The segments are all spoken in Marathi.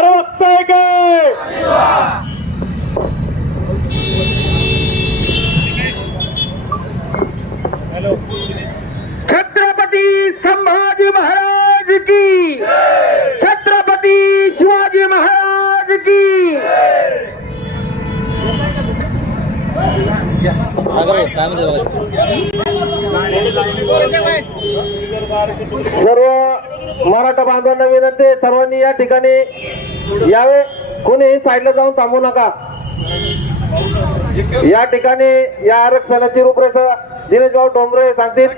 बघताय काय छत्रपती संभाजी महाराज की। छत्रपती शिवाजी महाराज की। सर्व मराठा बांधवांना विनंती सर्वांनी या ठिकाणी यावे. कोणीही साईडला जाऊन थांबू नका. या ठिकाणी या आरक्षणाची रूपरेषा दिनेश भाऊ डोंबरे सांगतील.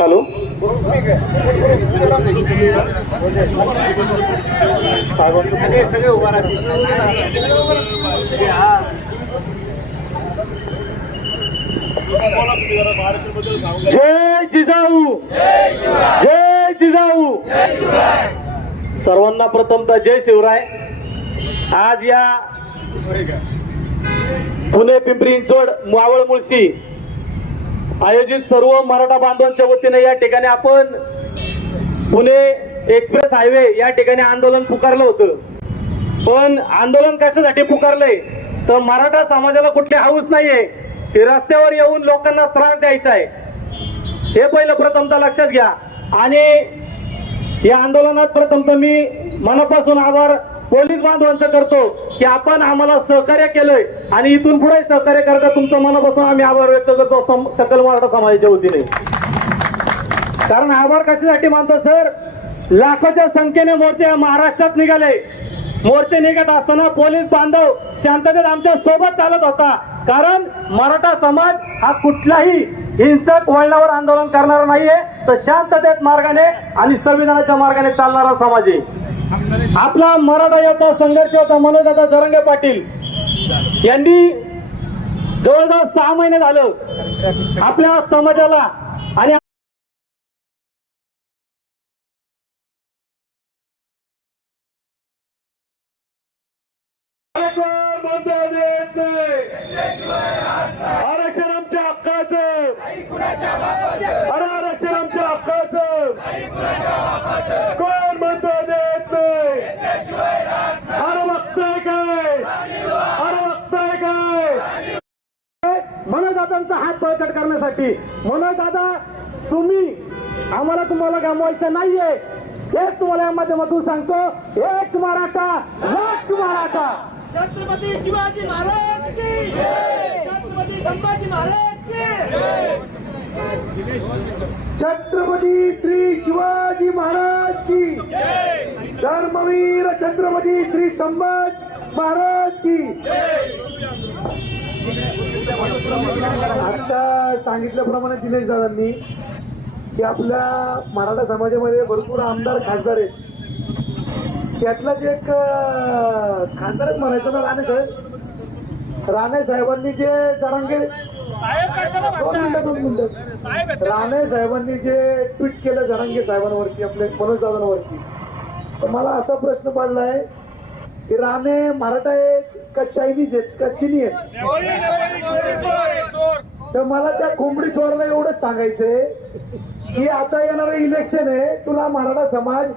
हॅलो? सगळे उभा जय जिजाऊ. जय जिजाऊ. सर्वांना प्रथमतः जय शिवराय. आज या पुणे पिंपरी चिंचवड मावळ मुळशी आयोजित सर्व मराठा बांधवांच्या वतीने या ठिकाणी आपण पुणे एक्सप्रेस हायवे या ठिकाणी आंदोलन पुकारलं होतं. पण आंदोलन कशासाठी पुकारलंय? तर मराठा समाजाला कुठली हाऊस नाहीये. की रस्त्यावर येऊन लोकांना त्रास द्यायचा आहे. हे पहिलं प्रथमतः लक्षात घ्या. आणि या आंदोलनात प्रथमतः मी मनापासून आभार पोलीस बांधवांचं करतो की आपण आम्हाला सहकार्य केलंय आणि इथून पुढे सहकार्य करता तुमचं मनापासून आम्ही आभार व्यक्त करतो सम- सकल मराठा समाजाच्या वतीने. कारण आभार कशासाठी मानतो सर? लाखोच्या संख्येने मोर्चे महाराष्ट्रात निघाले. मोर्चे निघत असताना पोलीस बांधव शांततेत आमच्यासोबत चालत होता. कारण मराठा समाज हा कुठलाही हिंसक वळणावर आंदोलन करणार नाहीये. तर शांततेत मार्गाने आणि संविधानाच्या मार्गाने चालणारा समाज आहे. आपला मराठा योद्धा संघर्ष होता मनोजदादा जरंगे पाटील यांनी जवळजवळ सहा महिने झालं आपल्या समाजाला आणि आरक्षण बंद देत नाही. आरक्षण आमच्या हक्काचं अरे आरक्षण आमच्या हक्काचं कोण बंद देत नाही अरे बघताय काय अरे बघताय काय मनोदादांचा हात बळकट करण्यासाठी. मनोदादा तुम्ही आम्हाला तुम्हाला गमवायचं नाहीये. हेच तुम्हाला या माध्यमातून सांगतो. एक मराठा लाख मराठा. छत्रपती शिवाजी महाराज की छत्रपती संभाजी महाराज की छत्रपती श्री शिवाजी महाराज की। धर्मवीर छत्रपती श्री संभाज महाराज की। आता सांगितल्याप्रमाणे दिनेश दादांनी की आपल्या मराठा समाजामध्ये भरपूर आमदार खासदार आहेत. त्यातलाच एक खासदारच म्हणायचं ना राणे साहेब. राणे साहेबांनी जे जरांगे साहेब राणे साहेबांनी जे ट्विट केलं जरांगे साहेबांवरती आपले मनोज दादांवरती तर मला असा प्रश्न पडलाय की राणे मराठा आहेत का चायनीज आहेत का चिनी आहेत? तर मला त्या कोंबडी चोरला एवढंच सांगायचंय की आता येणारं इलेक्शन आहे तुला मराठा समाज